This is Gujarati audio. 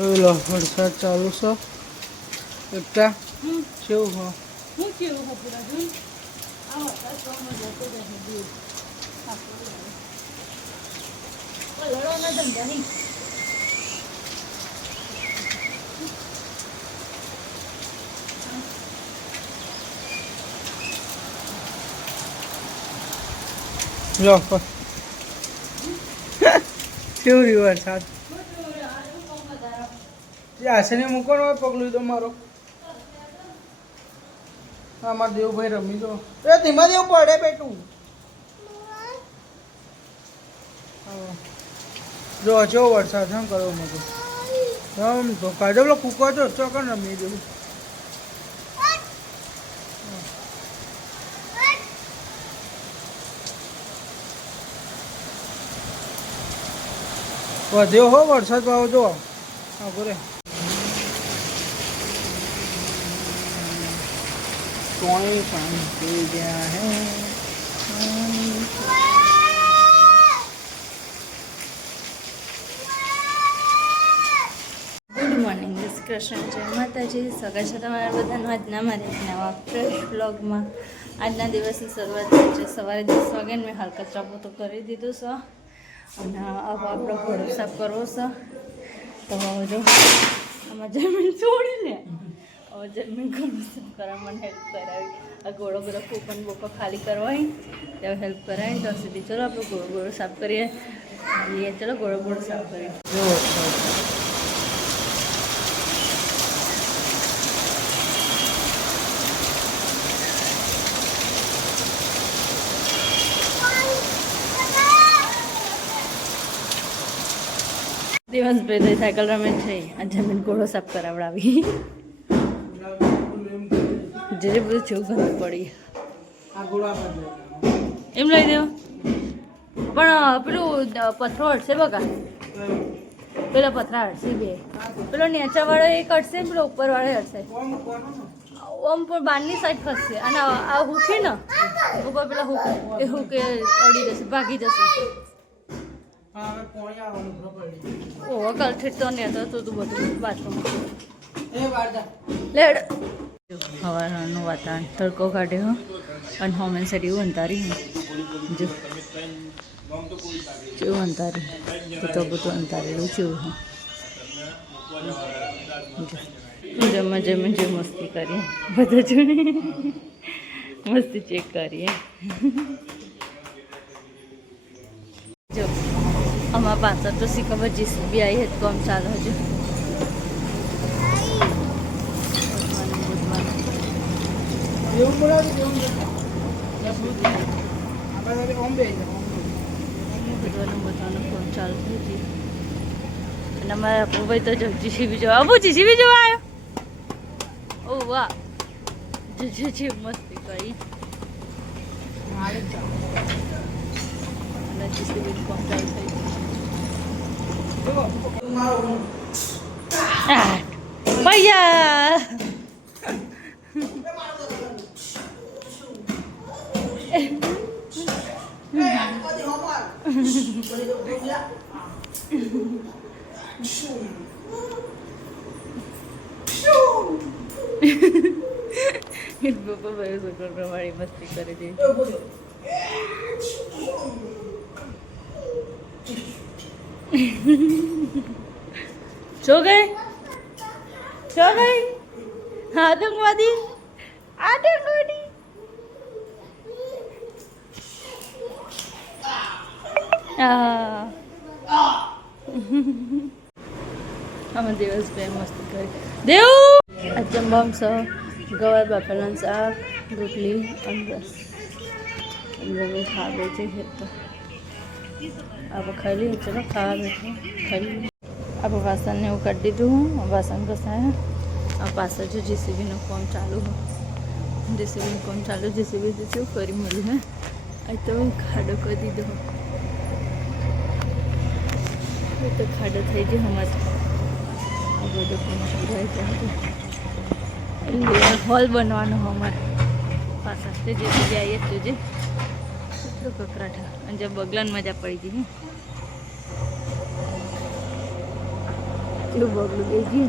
લો વરસાદ ચાલુ છે એકતા કેવું હો હું કેવું હો પૂરા જોઈ આ વરસાદ કોણ જતો રહે દૂર લડવાના ધંધા નહીં લો કેવું રહ્યું વરસાદ આશને મૂકવાનો હોય પગલું તો મારો અમારા દેવભાઈ રમી જો એ ધીમા દેવ પડે બેટું જો છો વરસાદ શું કરો મતો આમ તો કાઢો પેલો કૂકો તો ચોકન રમી દેવું વધ્યો હો વરસાદ ભાવ જો હા બોરે पानी पी गया है ગુડ મોર્નિંગ કૃષ્ણ જય માતાજી સગા છે તમારા બધાનું આજના મારે એક નવા ફ્રેશ બ્લોગમાં આજના દિવસની શરૂઆત થઈ છે સવારે 10 વાગે મેં હલકા ચાપો તો કરી દીધું છે અને હવે આપણો ઘોડો સાફ કરવો છે તો હવે જો આમાં જમીન છોડીને હવે જમીન ઘોડો સાફ કરવા મને હેલ્પ કરાવી આ ઘોડો બધો કૂપન બોકો ખાલી કરવાય ત્યારે હેલ્પ કરાવી તો સુધી ચલો આપણે ઘોડો સાફ કરીએ ચલો ઘોડો સાફ કરીએ દિવસ ભાઈ સાયકલ રમે છે આ જમીન ઘોડો સાફ કરાવડાવી જે બધું છું ગંધ પડી એમ લઈ દેવો પણ પેલું પથરો હટશે બકા પેલા પથરા હટશે બે પેલો નેચાવાળો એક હટશે પેલો ઉપરવાળો હટશે ઓમ પણ બહારની સાઈડ ખસશે અને આ હુકી ને ઉપર પેલા હુક એ હુકે અડી જશે ભાગી જશે ઓવા કલઠી તો નહીં હતો તું બધું બાથરૂમ લેડ હવાનું વાતાવરણ તડકો કાઢ્યો અને હોમેન સાઈડ એવું અંધારી જો કેવું અંધારી તો બધું અંધારેલું જેવું જમા જમી જે મસ્તી કરીએ બધા જોડે મસ્તી ચેક કરીએ જો અમારા પાછળ તો શી ખબર જીસીબી આવી હતી કામ ચાલે હજુ બધાનું કામ ચાલતું હતું અને અમારા ભાઈ તો જીસીબી જોવા આવું જીસીબી જોવા આવ્યો ઓ વાહ જે મસ્તી કરી અને જીસીબી કામ ચાલુ થઈ ગયું ભૈયા બાપા ભાઈ છોકરો પ્રમાણે મસ્તી કરે છે છો ગઈ આતંકવાદી અમે દિવસ બે મસ્તી કરી દેવ આ જમવામ છે ગવાર બાફેલાનું શાક રોટલી અને રસ ખાવા છે તો આપણે ખાઈ લઈએ ચલો ખાવા બેઠો ખાઈ લઈએ આપણે વાસણને એવું કાઢી દીધું વાસણ ઘસાયા આ પાછળ જો જેસીબીનું કામ ચાલુ જેસીબીનું કામ ચાલુ જેસીબી શું કરી મળ્યું હે આ તો ખાડો કરી દીધો તો ખાડો થઈ ગયો અમારે આ બધું કામ જાય હોલ બનવાનો અમારે પાછળ તે જેસીબી આવીએ તુજે એટલું કકરાટ અને જે બગલાને મજા પડી ગઈ કેવું બગલું બેસી